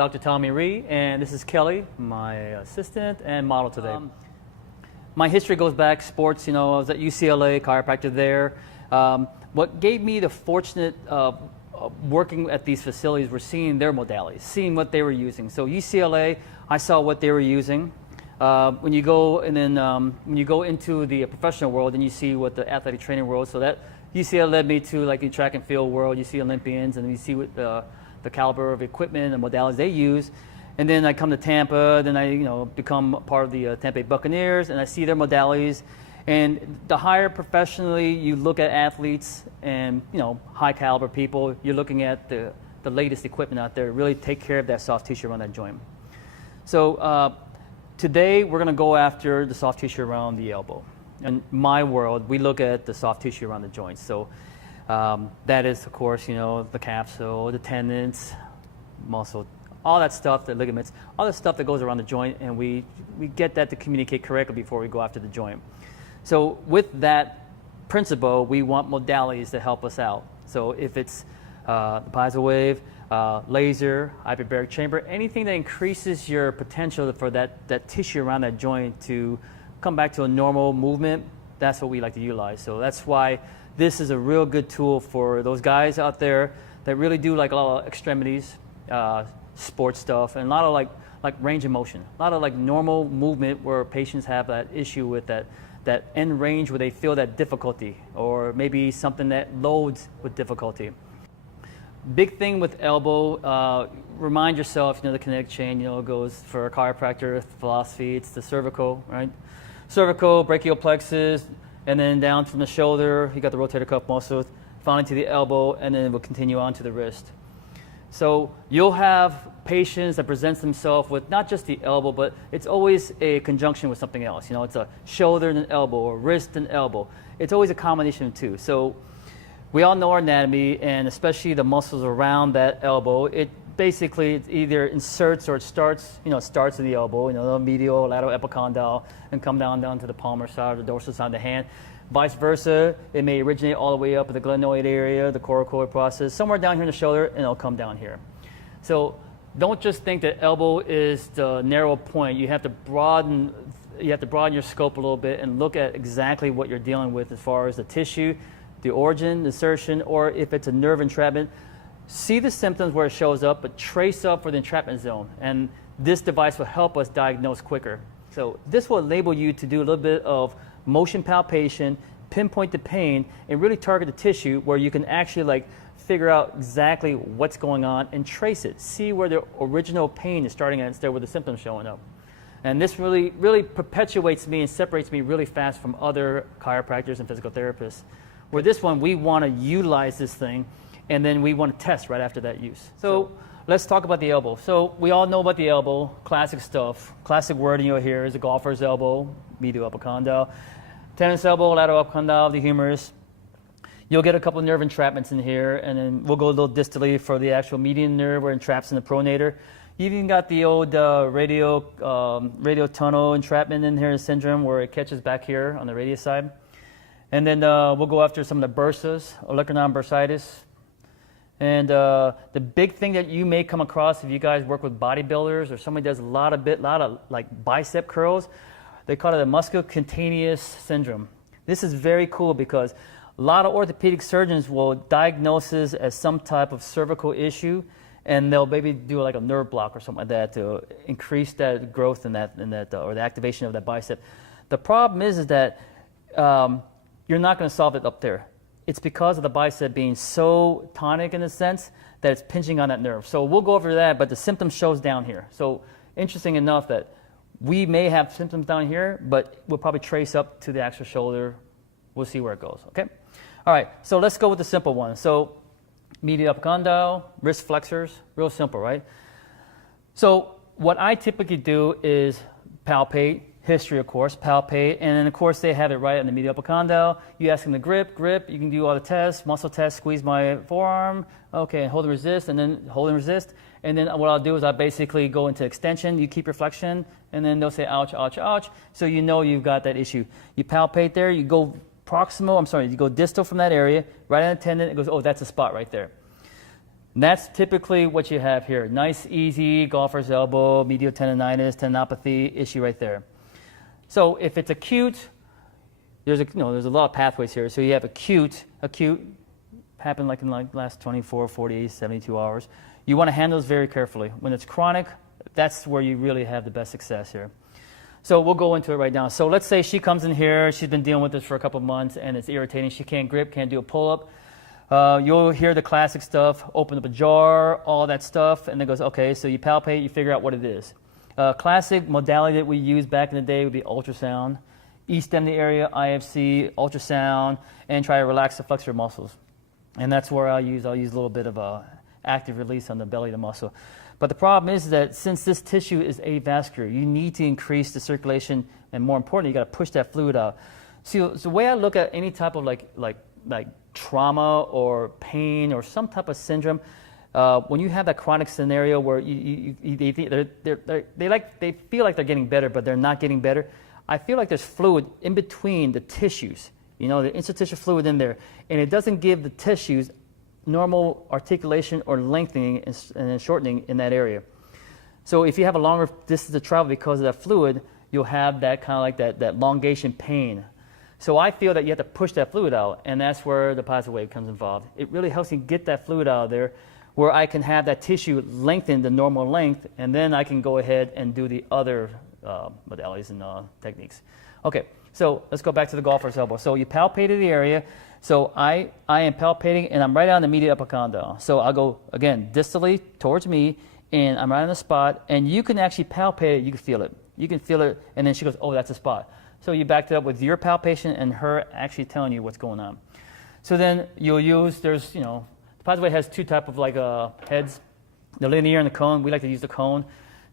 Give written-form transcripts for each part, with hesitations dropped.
Dr. Tommy Rhee, and this is Kelly, my assistant and model today. My history goes back sports. I was at UCLA, chiropractor there. What gave me the fortunate working at these facilities were seeing their modalities, seeing what they were using. So UCLA, I saw what they were using. When you go into the professional world, and you see what the athletic training world. So that UCLA led me to like the track and field world. You see Olympians, and you see what the caliber of equipment and modalities they use. And then I come to Tampa, then I become part of the Tampa Buccaneers, and I see their modalities. And the higher professionally you look at athletes and high caliber people, you're looking at the latest equipment out there to really take care of that soft tissue around that joint. So today we're going to go after the soft tissue around the elbow. In my world, we look at the soft tissue around the joints. So that is, of course, the capsule, the tendons, muscle, all that stuff, the ligaments, all the stuff that goes around the joint, and we get that to communicate correctly before we go after the joint. So with that principle, we want modalities to help us out. So if it's the piezo wave, laser, hyperbaric chamber, anything that increases your potential for that tissue around that joint to come back to a normal movement, that's what we like to utilize. So that's why this is a real good tool for those guys out there that really do like a lot of extremities, sports stuff, and a lot of like range of motion, a lot of like normal movement where patients have that issue with that end range where they feel that difficulty, or maybe something that loads with difficulty. Big thing with elbow, remind yourself, the kinetic chain, goes for a chiropractor philosophy, it's the cervical, right? Cervical, brachial plexus, and then down from the shoulder, you got the rotator cuff muscle, finally to the elbow, and then it will continue on to the wrist. So you'll have patients that presents themselves with not just the elbow, but it's always a conjunction with something else. It's a shoulder and an elbow, or wrist and elbow. It's always a combination of two. So we all know our anatomy, and especially the muscles around that elbow. It either inserts or it starts, starts at the elbow, the medial, lateral epicondyle, and come down to the palmar side or the dorsal side of the hand. Vice versa, it may originate all the way up at the glenoid area, the coracoid process, somewhere down here in the shoulder, and it'll come down here. So don't just think that elbow is the narrow point. You have to broaden your scope a little bit and look at exactly what you're dealing with as far as the tissue, the origin, the insertion, or if it's a nerve entrapment. See the symptoms where it shows up, but trace up for the entrapment zone. And this device will help us diagnose quicker. So this will enable you to do a little bit of motion palpation, pinpoint the pain, and really target the tissue where you can actually figure out exactly what's going on and trace it. See where the original pain is starting at instead of where the symptoms showing up. And this really, really perpetuates me and separates me really fast from other chiropractors and physical therapists. Where this one, we want to utilize this thing, and then we want to test right after that use. So let's talk about the elbow. So we all know about the elbow, classic stuff. Classic wording you'll hear is a golfer's elbow, medial epicondyle. Tennis elbow, lateral epicondyle, the humerus. You'll get a couple of nerve entrapments in here, and then we'll go a little distally for the actual median nerve where it entraps in the pronator. You even got the old radial tunnel entrapment in here, syndrome, where it catches back here on the radius side. And then we'll go after some of the bursas, olecranon bursitis. And the big thing that you may come across if you guys work with bodybuilders or somebody does a lot of like bicep curls, they call it a musculocutaneous syndrome. This is very cool because a lot of orthopedic surgeons will diagnose this as some type of cervical issue, and they'll maybe do like a nerve block or something like that to increase that growth in that or the activation of that bicep. The problem is that you're not going to solve it up there. It's because of the bicep being so tonic in a sense that it's pinching on that nerve. So we'll go over that, but the symptom shows down here. So interesting enough that we may have symptoms down here, but we'll probably trace up to the actual shoulder. We'll see where it goes, okay? All right, so let's go with the simple one. So medial epicondyle, wrist flexors, real simple, right? So what I typically do is palpate, history, of course, palpate, and then, of course, they have it right on the medial epicondyle. You ask them to grip, you can do all the tests, muscle tests, squeeze my forearm, okay, hold and resist, and then hold and resist. And then what I'll do is I'll basically go into extension, you keep your flexion, and then they'll say ouch, ouch, ouch, so you know you've got that issue. You palpate there, you go you go distal from that area, right on the tendon, it goes, oh, that's a spot right there. And that's typically what you have here. Nice, easy golfer's elbow, medial tendonitis, tendinopathy issue right there. So if it's acute, there's a lot of pathways here. So you have acute happen like in like last 24, 48, 72 hours. You want to handle this very carefully. When it's chronic, that's where you really have the best success here. So we'll go into it right now. So let's say she comes in here, she's been dealing with this for a couple of months and it's irritating. She can't grip, can't do a pull-up. You'll hear the classic stuff, open up a jar, all that stuff, and then goes, okay, so you palpate, you figure out what it is. Classic modality that we used back in the day would be ultrasound. E-stem the area, IFC, ultrasound, and try to relax the flexor muscles. And that's where I'll use a little bit of active release on the belly of the muscle. But the problem is that since this tissue is avascular, you need to increase the circulation, and more importantly, you got to push that fluid out. So the way I look at any type of like trauma or pain or some type of syndrome, when you have that chronic scenario where they feel like they're getting better, but they're not getting better, I feel like there's fluid in between the tissues, the interstitial fluid in there, and it doesn't give the tissues normal articulation or lengthening and shortening in that area. So if you have a longer distance to travel because of that fluid, you'll have that kind of like that elongation pain. So I feel that you have to push that fluid out, and that's where the positive wave comes involved. It really helps me get that fluid out of there where I can have that tissue lengthen the normal length, and then I can go ahead and do the other modalities and techniques. Okay, so let's go back to the golfer's elbow. So you palpated the area. So I am palpating, and I'm right on the medial epicondyle. So I'll go, again, distally towards me, and I'm right on the spot, and you can actually palpate it. You can feel it. You can feel it, and then she goes, oh, that's a spot. So you backed it up with your palpation and her actually telling you what's going on. So then you'll use, the positive wave has two type of heads, the linear and the cone. We like to use the cone.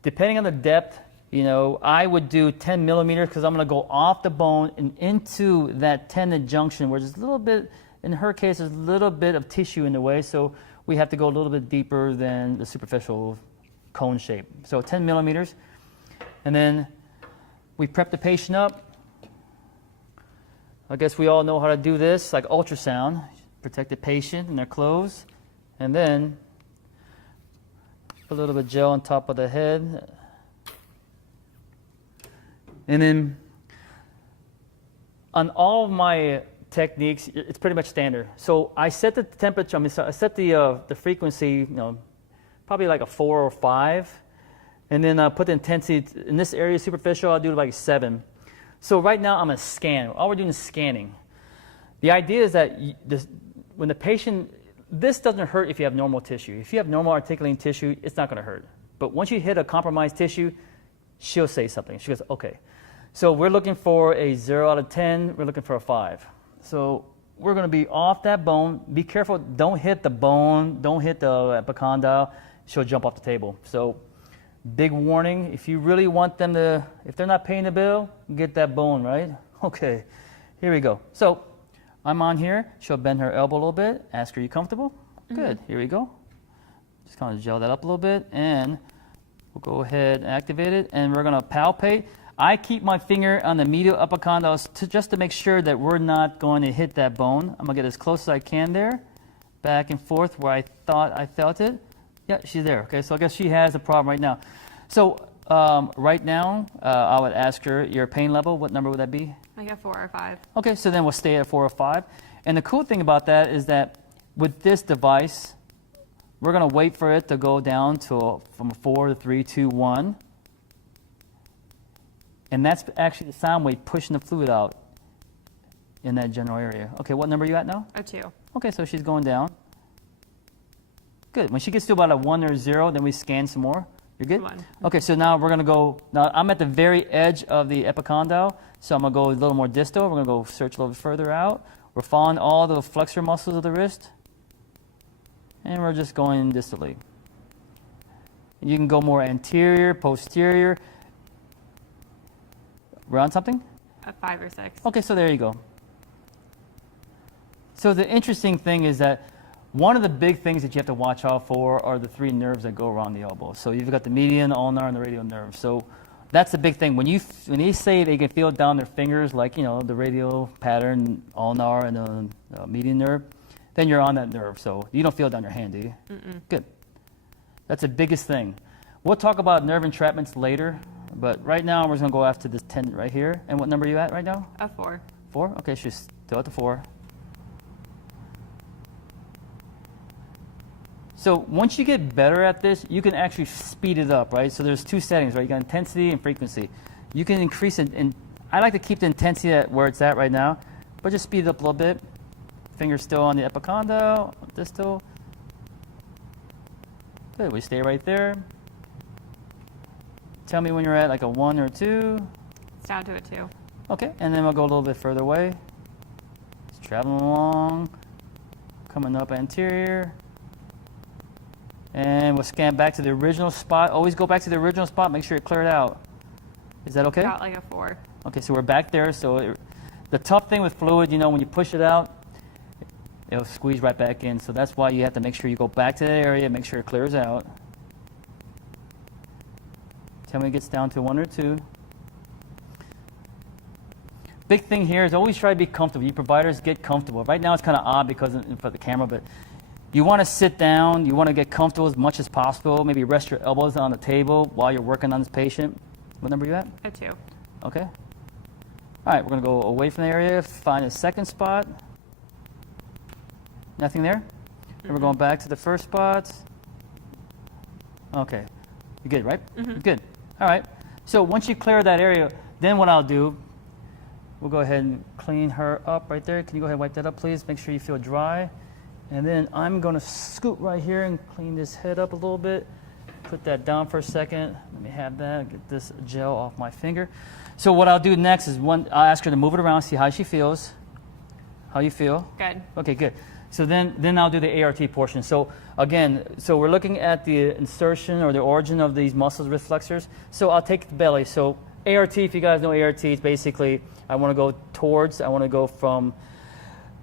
Depending on the depth, I would do 10 millimeters because I'm going to go off the bone and into that tendon junction where there's a little bit, in her case, there's a little bit of tissue in the way, so we have to go a little bit deeper than the superficial cone shape. So 10 millimeters. And then we prep the patient up. I guess we all know how to do this, like ultrasound. Protect the patient and their clothes. And then put a little bit of gel on top of the head. And then on all of my techniques, it's pretty much standard. So I set the temperature, I set the frequency, probably like a 4 or 5. And then I put the intensity, in this area superficial, I'll do like 7. So right now I'm going to scan. All we're doing is scanning. The idea is that when the patient, this doesn't hurt if you have normal tissue. If you have normal articulating tissue, it's not going to hurt. But once you hit a compromised tissue, she'll say something. She goes, okay. So we're looking for a 0 out of 10. We're looking for a 5. So we're going to be off that bone. Be careful. Don't hit the bone. Don't hit the epicondyle. She'll jump off the table. So big warning. If you really want them to, if they're not paying the bill, get that bone, right? Okay. Here we go. So I'm on here. She'll bend her elbow a little bit. Ask her, are you comfortable? Mm-hmm. Good. Here we go. Just kind of gel that up a little bit. And we'll go ahead and activate it. And we're going to palpate. I keep my finger on the medial epicondyle just to make sure that we're not going to hit that bone. I'm going to get as close as I can there. Back and forth where I thought I felt it. Yeah, she's there. Okay, so I guess she has a problem right now. So right now, I would ask her your pain level. What number would that be? Like a 4 or 5. Okay, so then we'll stay at 4 or 5. And the cool thing about that is that with this device, we're going to wait for it to go down to from 4 to 3, 2, 1. And that's actually the sound wave pushing the fluid out in that general area. Okay, what number are you at now? A 2. Okay, so she's going down. Good. When she gets to about a 1 or 0, then we scan some more. You're good? 1. Okay, so now we're going to go. Now I'm at the very edge of the epicondyle, so I'm going to go a little more distal. We're going to go search a little further out. We're following all the flexor muscles of the wrist. And we're just going distally. You can go more anterior, posterior. We're on something? A 5 or 6. Okay, so there you go. So the interesting thing is that one of the big things that you have to watch out for are the 3 nerves that go around the elbow. So you've got the median, ulnar, and the radial nerve. So that's the big thing. When they say they can feel it down their fingers, like the radial pattern, ulnar, and the median nerve, then you're on that nerve. So you don't feel it on your hand, do you? Good. That's the biggest thing. We'll talk about nerve entrapments later, but right now we're just going to go after this tendon right here. And what number are you at right now? A 4. 4? Okay, she's still at the 4. So once you get better at this, you can actually speed it up, right? So there's 2 settings, right? You got intensity and frequency. You can increase it, and I like to keep the intensity at where it's at right now, but just speed it up a little bit. Fingers still on the epicondyle, distal. Good, we stay right there. Tell me when you're at like a 1 or a 2. It's down to a 2. Okay, and then we'll go a little bit further away. Just traveling along, coming up anterior. And we'll scan back to the original spot. Always go back to the original spot, make sure you clear it out. Is that okay? Got like a 4. Okay, so we're back there. So the tough thing with fluid, you know, when you push it out, it'll squeeze right back in. So that's why you have to make sure you go back to that area, make sure it clears out. Tell me it gets down to 1 or 2. Big thing here is always try to be comfortable. You providers get comfortable. Right now it's kind of odd because for the camera, but you want to sit down. You want to get comfortable as much as possible. Maybe rest your elbows on the table while you're working on this patient. What number are you at? A 2. Okay. All right, we're going to go away from the area, find a second spot. Nothing there? And we're going back to the first spot. Okay. You good, right? Good. All right. So once you clear that area, then what I'll do, we'll go ahead and clean her up right there. Can you go ahead and wipe that up, please? Make sure you feel dry. And then I'm going to scoot right here and clean this head up a little bit. Put that down for a second. Let me have that. Get this gel off my finger. So what I'll do next is I'll ask her to move it around, see how she feels. How you feel? Good. Okay, good. So then I'll do the ART portion. So again, so we're looking at the insertion or the origin of these muscles, wrist flexors. So I'll take the belly. So ART, if you guys know ART, is basically I want to go from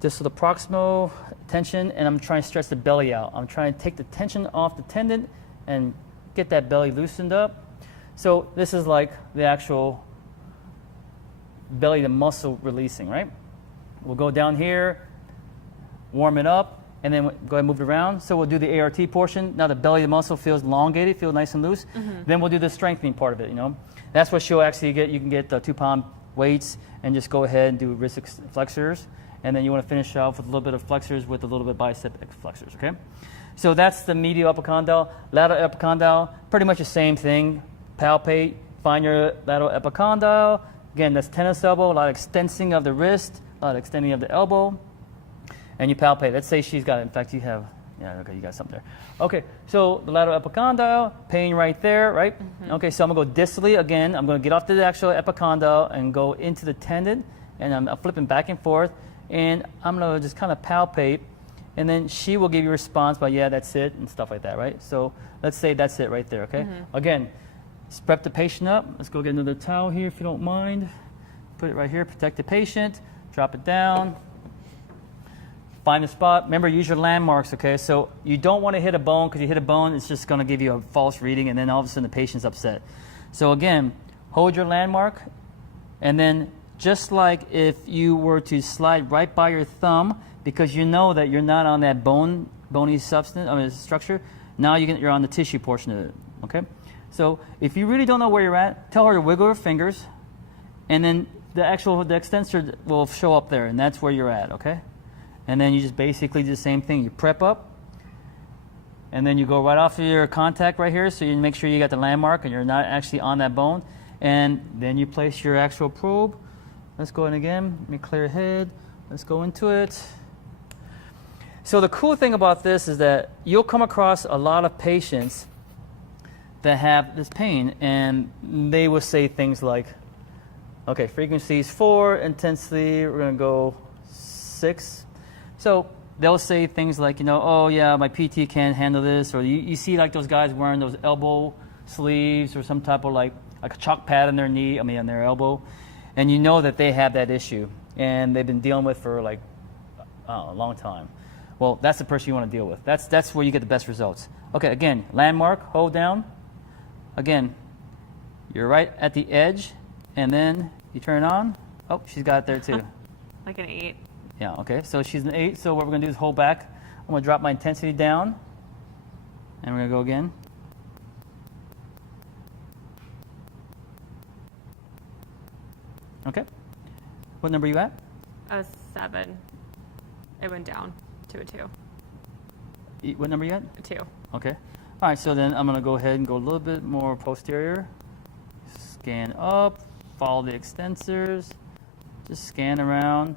distal to proximal tension, and I'm trying to stretch the belly out. I'm trying to take the tension off the tendon and get that belly loosened up. So this is like the actual belly, the muscle releasing, right? We'll go down here, warm it up, and then go ahead and move it around. So we'll do the ART portion. Now the belly, the muscle feels elongated, feels nice and loose. Then we'll do the strengthening part of it, you know. That's what she'll actually get. You can get 2-pound weights and just go ahead and do wrist flexors. And then you want to finish off with a little bit of flexors with a little bit of bicep flexors, okay? So that's the medial epicondyle. Lateral epicondyle, pretty much the same thing. Palpate, find your lateral epicondyle. Again, that's tennis elbow, a lot of extensing of the wrist, a lot of extending of the elbow. And you palpate. Let's say she's got it. In fact, you have, yeah, okay, you got something there. Okay, so the lateral epicondyle, pain right there, right? Okay, so I'm going to go distally again. I'm going to get off to the actual epicondyle and go into the tendon. And I'm flipping back and forth. And I'm going to just kind of palpate. And then she will give you a response by, yeah, that's it, and stuff like that, right? So let's say that's it right there, okay? Again, let's prep the patient up. Let's go get another towel here if you don't mind. Put it right here, protect the patient. Drop it down. Find a spot. Remember, use your landmarks, okay? So you don't want to hit a bone, because you hit a bone, it's just going to give you a false reading, and then all of a sudden the patient's upset. So again, hold your landmark, and then just like if you were to slide right by your thumb, because you know that you're not on that bony substance, structure, now you're on the tissue portion of it, okay? So if you really don't know where you're at, tell her to wiggle her fingers, and then the extensor will show up there, and that's where you're at, okay? And then you just basically do the same thing. You prep up, and then you go right off of your contact right here, so you make sure you got the landmark and you're not actually on that bone. And then you place your actual probe. Let's go in again. Let me clear your head. Let's go into it. So the cool thing about this is that you'll come across a lot of patients that have this pain, and they will say things like, okay, frequency is 4, intensity, we're going to go 6. So they'll say things like, you know, oh yeah, my PT can't handle this, or you see like those guys wearing those elbow sleeves or some type of like a chalk pad on their knee, on their elbow, and you know that they have that issue, and they've been dealing with for like a long time. Well, that's the person you want to deal with. That's where you get the best results. Okay, again, landmark, hold down. Again, you're right at the edge, and then you turn on. Oh, she's got it there too. Like an 8. Yeah, okay. So she's an 8. So what we're going to do is hold back. I'm going to drop my intensity down. And we're going to go again. Okay. What number are you at? A 7. It went down to a 2. What number are you at? A 2. Okay. All right, so then I'm going to go ahead and go a little bit more posterior. Scan up, follow the extensors, just scan around.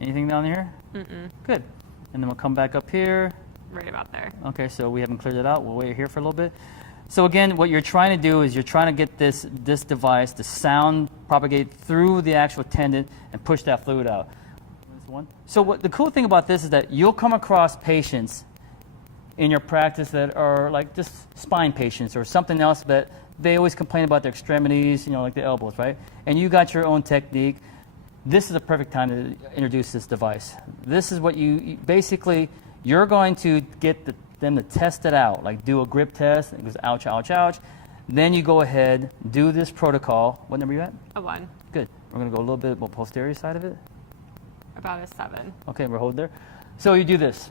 Anything down here? Mm-mm. Good. And then we'll come back up here. Right about there. Okay, so we haven't cleared it out. We'll wait here for a little bit. So again, what you're trying to do is you're trying to get this device, the sound propagate through the actual tendon and push that fluid out. So the cool thing about this is that you'll come across patients in your practice that are like just spine patients or something else that they always complain about their extremities, like the elbows, right? And you got your own technique. This is a perfect time to introduce this device. This is what basically, you're going to get them to test it out, like do a grip test. It goes ouch, ouch, ouch. Then you go ahead, do this protocol. What number are you at? A 1. Good. We're going to go a little bit more posterior side of it. About a 7. Okay, we're holding there. So you do this.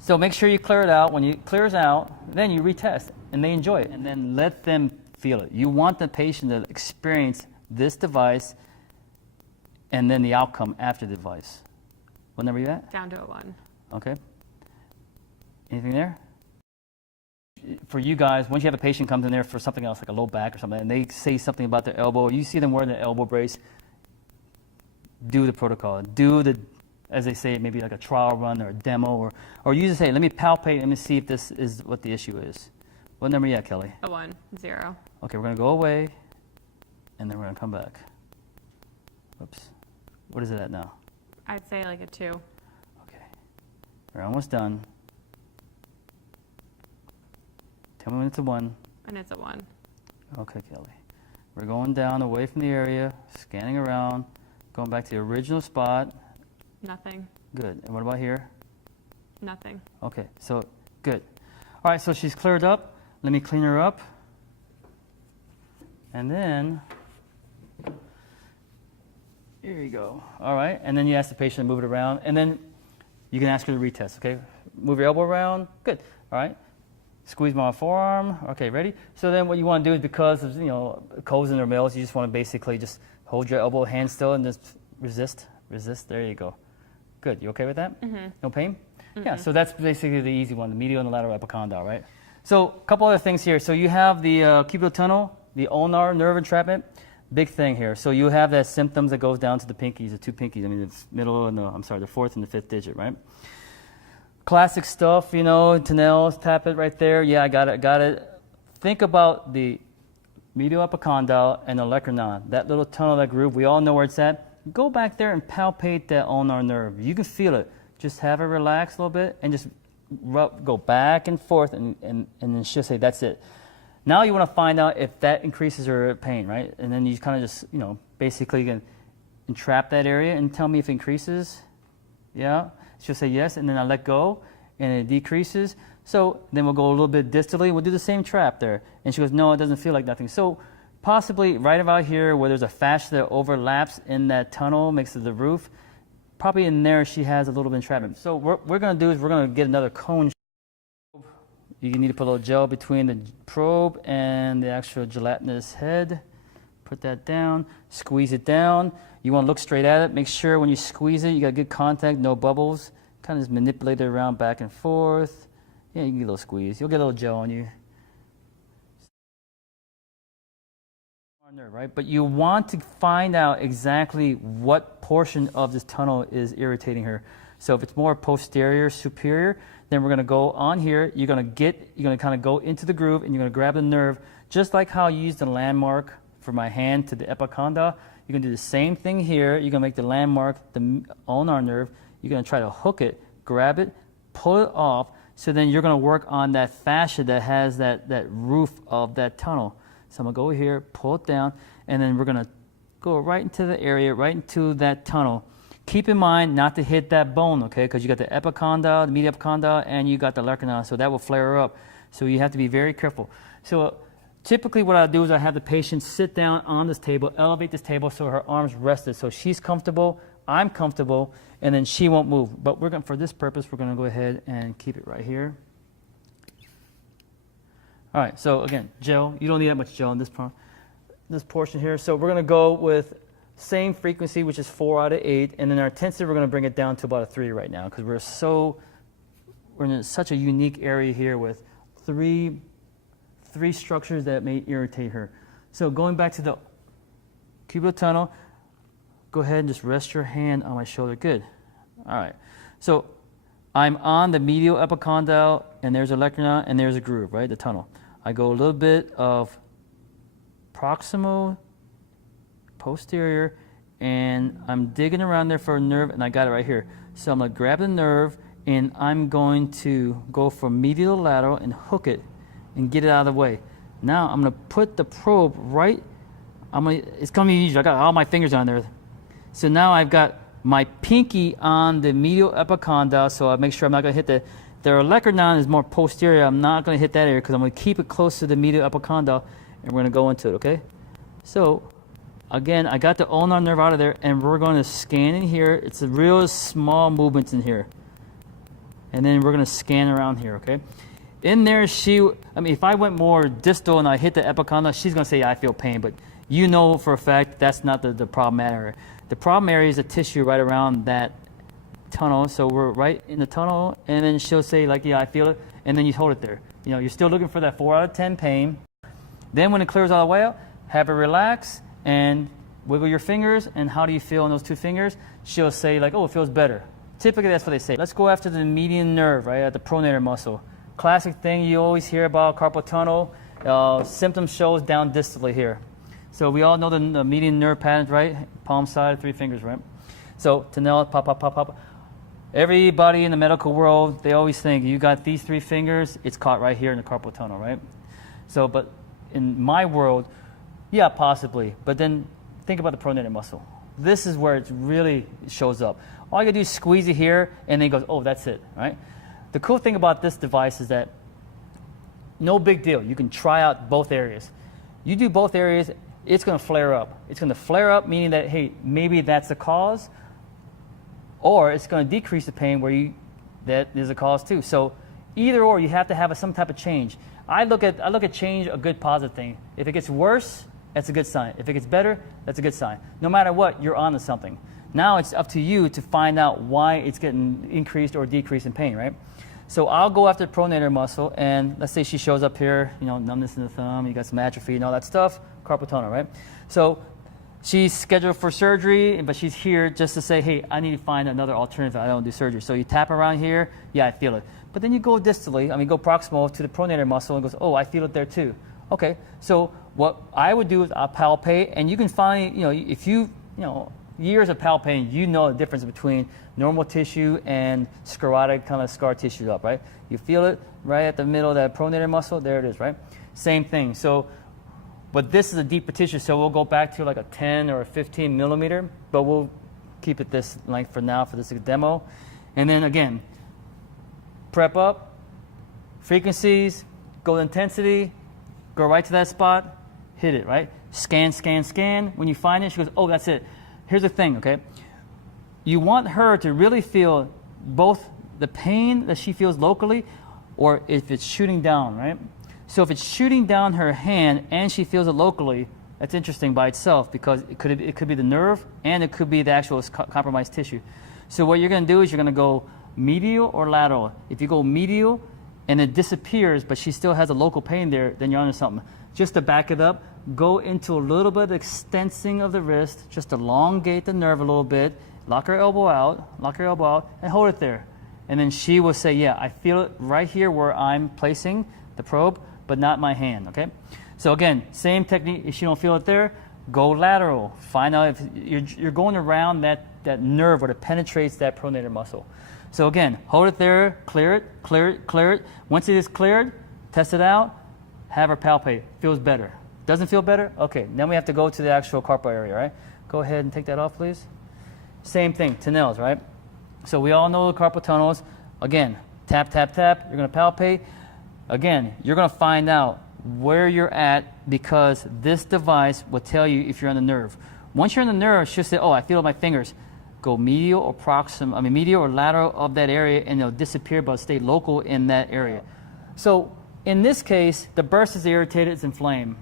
So make sure you clear it out. When it clears out, then you retest, and they enjoy it. And then let them feel it. You want the patient to experience this device and then the outcome after the device. What number are you at? Down to a 1. Okay. Anything there? For you guys, once you have a patient comes in there for something else, like a low back or something, and they say something about their elbow, you see them wearing the elbow brace, do the protocol. Do the, as they say, maybe like a trial run or a demo, or you just say, let me palpate, let me see if this is what the issue is. What number are you at, Kelly? A 1. 0. Okay, we're going to go away, and then we're going to come back. Whoops. What is it at now? I'd say like a 2. Okay. We're almost done. Tell me when it's a 1. And it's a 1. Okay, Kelly. We're going down away from the area, scanning around, going back to the original spot. Nothing. Good. And what about here? Nothing. Okay, so good. All right, so she's cleared up. Let me clean her up. And then, here you go. All right, and then you ask the patient to move it around, and then you can ask her to retest, okay? Move your elbow around. Good. All right. Squeeze my forearm. Okay, ready? So then what you want to do is, because of, colds in their males, you just want to basically just hold your elbow, hand still, and just resist. There you go. Good. You okay with that? Mm-hmm. No pain? Mm-hmm. Yeah, so that's basically the easy one, the medial and the lateral epicondyle, right? So a couple other things here. So you have the Carpal Tunnel, the ulnar nerve entrapment. Big thing here. So you have that symptoms that goes down to the pinkies, the 2 pinkies. I mean, the middle and the 4th and the 5th digit, right? Classic stuff, Tunnels, tap it right there. Yeah, I got it. Think about the medial epicondyle and the olecranon, that little tunnel, that groove. We all know where it's at. Go back there and palpate that ulnar nerve. You can feel it. Just have it relax a little bit and just go back and forth, and then she'll say, that's it. Now you want to find out if that increases her pain, right? And then you kind of just, basically can entrap that area and tell me if it increases. Yeah. She'll say yes, and then I let go, and it decreases. So then we'll go a little bit distally. We'll do the same trap there. And she goes, no, it doesn't feel like nothing. So possibly right about here where there's a fascia that overlaps in that tunnel, makes it the roof, probably in there she has a little bit of entrapment. So what we're going to do is we're going to get another cone. You need to put a little gel between the probe and the actual gelatinous head. Put that down, squeeze it down. You want to look straight at it. Make sure when you squeeze it, you got good contact, no bubbles. Kind of just manipulate it around back and forth. Yeah, you can get a little squeeze. You'll get a little gel on you. Right? But you want to find out exactly what portion of this tunnel is irritating her. So if it's more posterior, superior, then we're going to go on here. You're going to kind of go into the groove, and you're going to grab the nerve, just like how you use the landmark for my hand to the epicondyle. You're going to do the same thing here. You're going to make the landmark, the ulnar nerve. You're going to try to hook it, grab it, pull it off. So then you're going to work on that fascia that has that roof of that tunnel. So I'm going to go here, pull it down, and then we're going to go right into the area, right into that tunnel. Keep in mind not to hit that bone, okay, because you got the epicondyle, the medial epicondyle, and you got the olecranon, so that will flare up. So you have to be very careful. So typically what I do is I have the patient sit down on this table, elevate this table so her arms rested. So she's comfortable, I'm comfortable, and then she won't move. But for this purpose, we're gonna go ahead and keep it right here. All right, so again, gel. You don't need that much gel in this portion here. So we're gonna go with same frequency, which is 4 out of 8, and then our intensity, we're gonna bring it down to about a 3 right now, because we're in such a unique area here with three structures that may irritate her. So going back to the cubital tunnel, go ahead and just rest your hand on my shoulder. Good. All right. So I'm on the medial epicondyle, and there's a olecranon, and there's a groove, right? The tunnel. I go a little bit of proximal, posterior, and I'm digging around there for a nerve, and I got it right here. So I'm going to grab the nerve, and I'm going to go from medial to lateral and hook it and get it out of the way. Now I'm going to put the probe right, it's going to be easier. I got all my fingers on there. So now I've got my pinky on the medial epicondyle, so I make sure I'm not going to hit the olecranon is more posterior. I'm not going to hit that area because I'm going to keep it close to the medial epicondyle, and we're going to go into it, okay? So again, I got the ulnar nerve out of there, and we're going to scan in here. It's a real small movements in here. And then we're going to scan around here, okay? In there, if I went more distal and I hit the epicondyle, she's going to say, yeah, I feel pain. But you know for a fact that's not the problem area. The problem area is the tissue right around that tunnel. So we're right in the tunnel, and then she'll say, like, yeah, I feel it. And then you hold it there. You know, you're still looking for that 4 out of 10 pain. Then when it clears all the way out, have her relax and wiggle your fingers. And how do you feel in those 2 fingers? She'll say, like, oh, it feels better. Typically, that's what they say. Let's go after the median nerve, right, at the pronator muscle. Classic thing you always hear about carpal tunnel. Symptom shows down distally here. So we all know the median nerve patterns, right? Palm side, 3 fingers, right? So to nail it, pop, pop, pop, pop. Everybody in the medical world, they always think you got these 3 fingers, it's caught right here in the carpal tunnel, right? So, but in my world, yeah, possibly. But then think about the pronator muscle. This is where it really shows up. All you gotta do is squeeze it here, and then it goes, oh, that's it, right? The cool thing about this device is that no big deal. You can try out both areas. You do both areas, it's going to flare up. It's going to flare up, meaning that, hey, maybe that's the cause, or it's going to decrease the pain where that is a cause too. So either or, you have to have some type of change. I look at change a good positive thing. If it gets worse, that's a good sign. If it gets better, that's a good sign. No matter what, you're on to something. Now it's up to you to find out why it's getting increased or decreased in pain, right? So I'll go after the pronator muscle, and let's say she shows up here, you know, numbness in the thumb, you got some atrophy and all that stuff, carpal tunnel, right? So she's scheduled for surgery, but she's here just to say, hey, I need to find another alternative. I don't do surgery. So you tap around here, yeah, I feel it. But then you go distally, go proximal to the pronator muscle and goes, oh, I feel it there too. Okay, so what I would do is I'll palpate, and you can find, if years of palpating, you know the difference between normal tissue and sclerotic kind of scar tissue up, right? You feel it right at the middle of that pronator muscle, there it is, right? Same thing. So, but this is a deeper tissue, so we'll go back to like a 10 or a 15 millimeter, but we'll keep it this length for now for this demo. And then again, prep up, frequencies, go to intensity, go right to that spot, hit it, right? Scan, scan, scan. When you find it, she goes, oh, that's it. Here's the thing, okay? You want her to really feel both the pain that she feels locally, or if it's shooting down, right? So if it's shooting down her hand and she feels it locally, that's interesting by itself, because it could be the nerve and it could be the actual compromised tissue. So what you're going to do is you're going to go medial or lateral. If you go medial and it disappears, but she still has a local pain there, then you're onto something. Just to back it up, go into a little bit of extensing of the wrist, just elongate the nerve a little bit, lock her elbow out, and hold it there. And then she will say, yeah, I feel it right here where I'm placing the probe, but not my hand, okay? So again, same technique. If you don't feel it there, go lateral. Find out if you're going around that nerve where it penetrates that pronator muscle. So again, hold it there, clear it, clear it, clear it. Once it is cleared, test it out, have her palpate. Feels better. Doesn't feel better? Okay, then we have to go to the actual carpal area, right? Go ahead and take that off, please. Same thing, Tunnels, right? So we all know the carpal tunnels. Again, tap, tap, tap. You're going to palpate. Again, you're going to find out where you're at, because this device will tell you if you're on the nerve. Once you're on the nerve, she'll say, oh, I feel it with my fingers. Go medial or medial or lateral of that area, and it'll disappear, but stay local in that area. So in this case, the bursa is irritated, it's inflamed.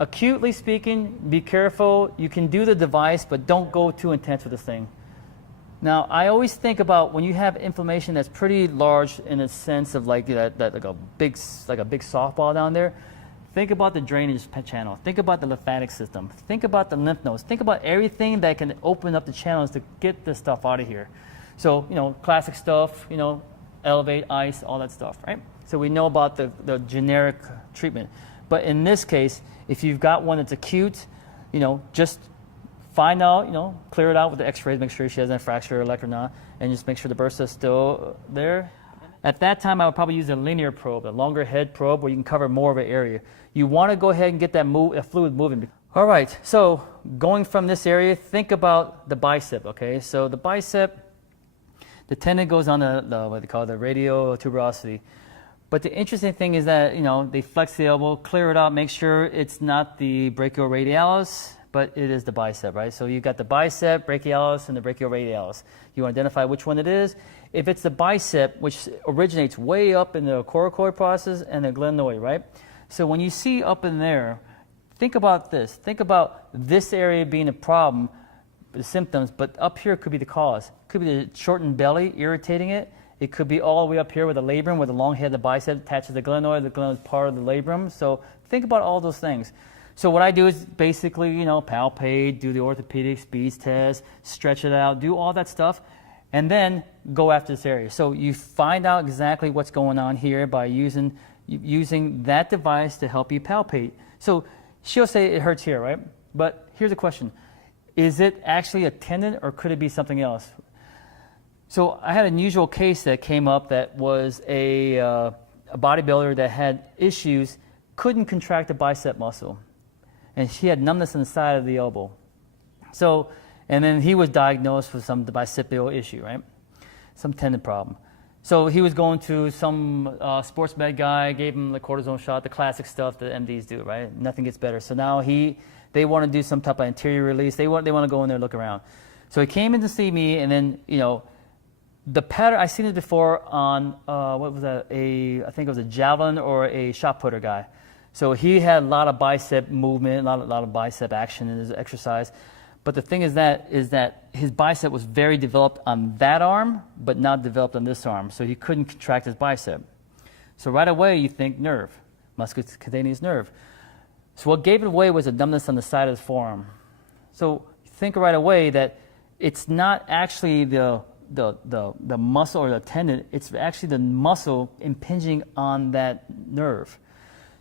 Acutely speaking, be careful. You can do the device, but don't go too intense with this thing. Now, I always think about when you have inflammation that's pretty large in a sense of like like a big softball down there. Think about the drainage channel. Think about the lymphatic system. Think about the lymph nodes. Think about everything that can open up the channels to get this stuff out of here. So, classic stuff, elevate, ice, all that stuff, right? So we know about the generic treatment. But in this case, if you've got one that's acute, just find out, clear it out with the x-rays, make sure she hasn't fractured or like or not, and just make sure the bursa is still there. At that time, I would probably use a linear probe, a longer head probe where you can cover more of an area. You want to go ahead and get that fluid moving. All right, so going from this area, think about the bicep, okay? So the bicep, the tendon goes on what they call the radial tuberosity. But the interesting thing is that, they flex the elbow, clear it out, make sure it's not the brachioradialis, but it is the bicep, right? So you've got the bicep, brachialis, and the brachioradialis. You identify which one it is. If it's the bicep, which originates way up in the coracoid process and the glenoid, right? So when you see up in there, think about this. Think about this area being a problem, the symptoms, but up here could be the cause. It could be the shortened belly irritating it. It could be all the way up here with the labrum, where the long head of the bicep attaches the glenoid. The glenoid is part of the labrum. So think about all those things. So what I do is basically, palpate, do the orthopedic speeds test, stretch it out, do all that stuff, and then go after this area. So you find out exactly what's going on here by using that device to help you palpate. So she'll say it hurts here, right? But here's a question. Is it actually a tendon or could it be something else? So I had an unusual case that came up that was a bodybuilder that had issues, couldn't contract the bicep muscle. And she had numbness on the side of the elbow. So, and then he was diagnosed with some bicipial issue, right? Some tendon problem. So he was going to some sports med guy, gave him the cortisone shot, the classic stuff that MDs do, right? Nothing gets better. So now they want to do some type of anterior release. They want to go in there and look around. So he came in to see me, and then, the pattern, I've seen it before on, what was that? I think it was a javelin or a shot putter guy. So he had a lot of bicep movement, a lot of bicep action in his exercise. But the thing is that his bicep was very developed on that arm, but not developed on this arm. So he couldn't contract his bicep. So right away you think nerve, musculocutaneous nerve. So what gave it away was a numbness on the side of the forearm. So think right away that it's not actually the muscle or the tendon, it's actually the muscle impinging on that nerve.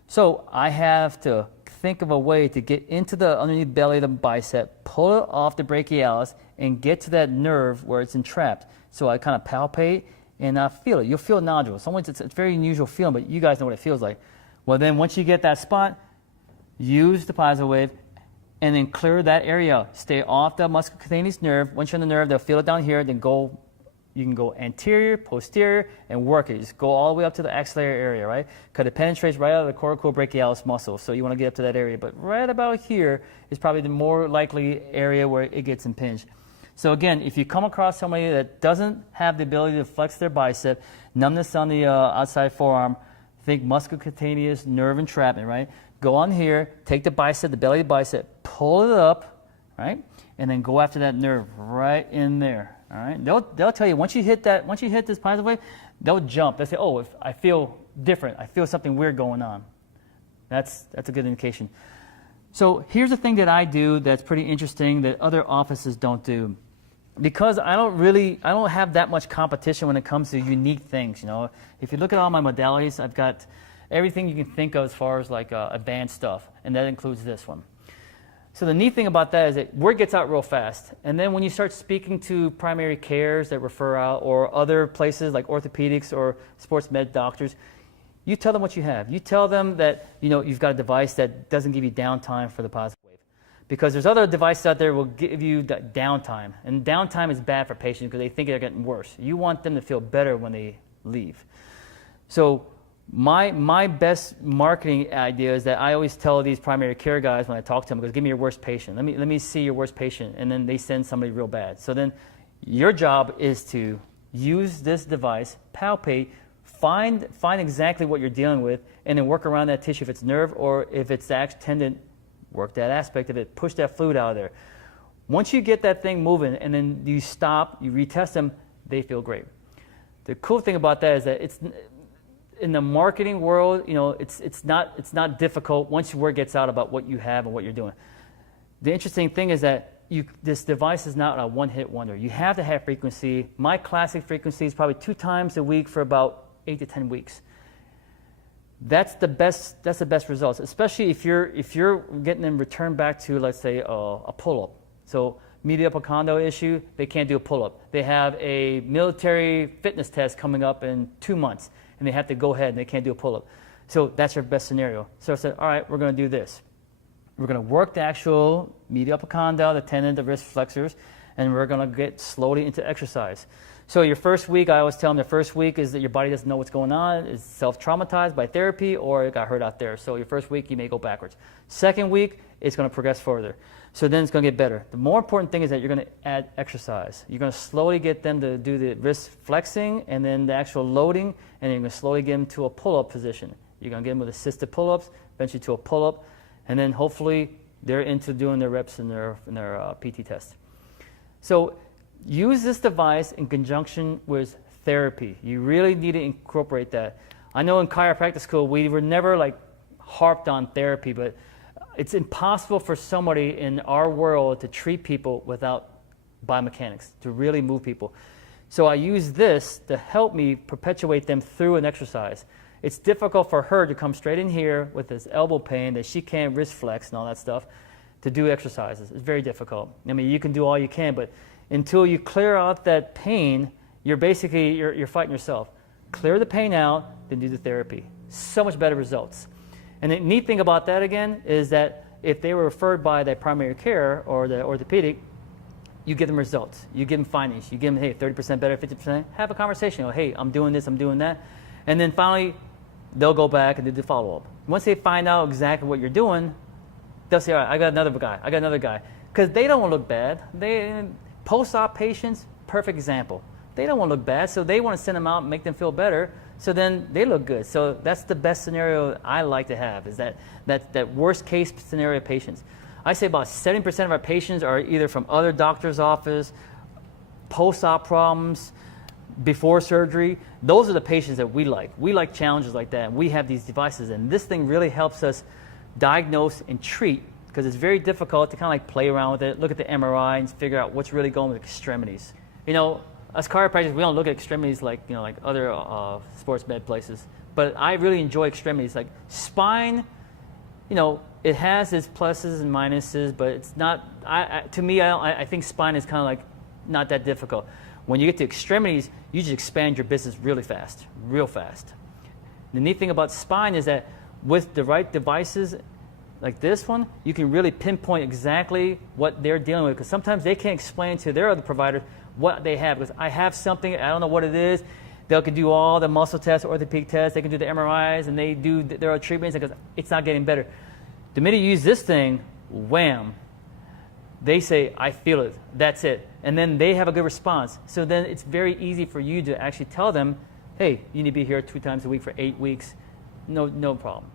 So I have to think of a way to get into the underneath belly of the bicep, pull it off the brachialis, and get to that nerve where it's entrapped. So I kind of palpate and I feel it. You'll feel nodules. Sometimes it's a very unusual feeling, but you guys know what it feels like. Well, then once you get that spot, use the positive wave and then clear that area. Stay off the musculocutaneous nerve. Once you're on the nerve, they'll feel it down here. Then you can go anterior, posterior, and work it. Just go all the way up to the axillary area, right? Because it penetrates right out of the coracobrachialis muscle. So you want to get up to that area. But right about here is probably the more likely area where it gets impinged. So again, if you come across somebody that doesn't have the ability to flex their bicep, numbness on the outside forearm, think musculocutaneous nerve entrapment, right? Go on here, take the bicep, the belly of the bicep, pull it up, right? And then go after that nerve right in there. All right, they'll tell you once you hit this positive wave, they'll jump. They'll say, "Oh, if I feel different, I feel something weird going on." That's a good indication. So here's the thing that I do that's pretty interesting that other offices don't do, because I don't have that much competition when it comes to unique things. If you look at all my modalities, I've got everything you can think of as far as like advanced stuff, and that includes this one. So the neat thing about that is that word gets out real fast. And then when you start speaking to primary cares that refer out or other places like orthopedics or sports med doctors, you tell them what you have. You tell them that you've got a device that doesn't give you downtime for the positive wave. Because there's other devices out there that will give you that downtime. And downtime is bad for patients because they think they're getting worse. You want them to feel better when they leave. So My best marketing idea is that I always tell these primary care guys when I talk to them, because give me your worst patient. Let me see your worst patient, and then they send somebody real bad. So then your job is to use this device, palpate, find exactly what you're dealing with, and then work around that tissue. If it's nerve or if it's the tendon, work that aspect of it, push that fluid out of there. Once you get that thing moving and then you stop, you retest them, they feel great. The cool thing about that is that it's in the marketing world, you know, it's not difficult once word gets out about what you have and what you're doing. The interesting thing is that this device is not a one-hit wonder. You have to have frequency. My classic frequency is probably 2 times a week for about 8 to 10 weeks. That's the best results, especially if you're getting them returned back to, let's say, a pull-up. So medial epicondyle issue, they can't do a pull-up. They have a military fitness test coming up in 2 months, and they have to go ahead and they can't do a pull-up. So that's your best scenario. So I said, all right, we're going to do this. We're going to work the actual medial epicondyle, the tendon, the wrist flexors, and we're going to get slowly into exercise. So your first week, I always tell them the first week is that your body doesn't know what's going on, it's self-traumatized by therapy, or it got hurt out there. So your first week, you may go backwards. Second week, it's going to progress further. So then it's going to get better. The more important thing is that you're going to add exercise. You're going to slowly get them to do the wrist flexing and then the actual loading, and you're going to slowly get them to a pull-up position. You're going to get them with assisted pull-ups, eventually to a pull-up, and then hopefully they're into doing their reps in their PT test. So use this device in conjunction with therapy. You really need to incorporate that. I know in chiropractic school we were never like harped on therapy, but it's impossible for somebody in our world to treat people without biomechanics, to really move people. So I use this to help me perpetuate them through an exercise. It's difficult for her to come straight in here with this elbow pain that she can't wrist flex and all that stuff to do exercises. It's very difficult. I mean, you can do all you can, but until you clear out that pain, you're fighting yourself. Clear the pain out, then do the therapy. So much better results. And the neat thing about that, again, is that if they were referred by the primary care or the orthopedic, you give them results. You give them findings. You give them, hey, 30% better, 50%. Have a conversation. You know, hey, I'm doing this, I'm doing that. And then finally, they'll go back and do the follow-up. Once they find out exactly what you're doing, they'll say, all right, I got another guy. Because they don't want to look bad. Post-op patients, perfect example. They don't want to look bad, so they want to send them out and make them feel better, so then they look good. So that's the best scenario I like to have, is that worst-case scenario patients. I say about 70% of our patients are either from other doctor's office, post-op problems, before surgery. Those are the patients that we like. We like challenges like that, and we have these devices, and this thing really helps us diagnose and treat, because it's very difficult to kind of like play around with it, look at the MRI and figure out what's really going with extremities. You know, as chiropractors, we don't look at extremities like other sports med places, but I really enjoy extremities. Like spine, it has its pluses and minuses, but it's not. To me, I think spine is kind of like not that difficult. When you get to extremities, you just expand your business really fast, real fast. The neat thing about spine is that with the right devices like this one, you can really pinpoint exactly what they're dealing with, because sometimes they can't explain to their other provider what they have. Because I have something, I don't know what it is. They can do all the muscle tests, orthopedic tests, they can do the MRIs, and they do their treatments because it's not getting better. The minute you use this thing, wham, they say, I feel it, that's it. And then they have a good response. So then it's very easy for you to actually tell them, hey, you need to be here 2 times a week for 8 weeks. No problem.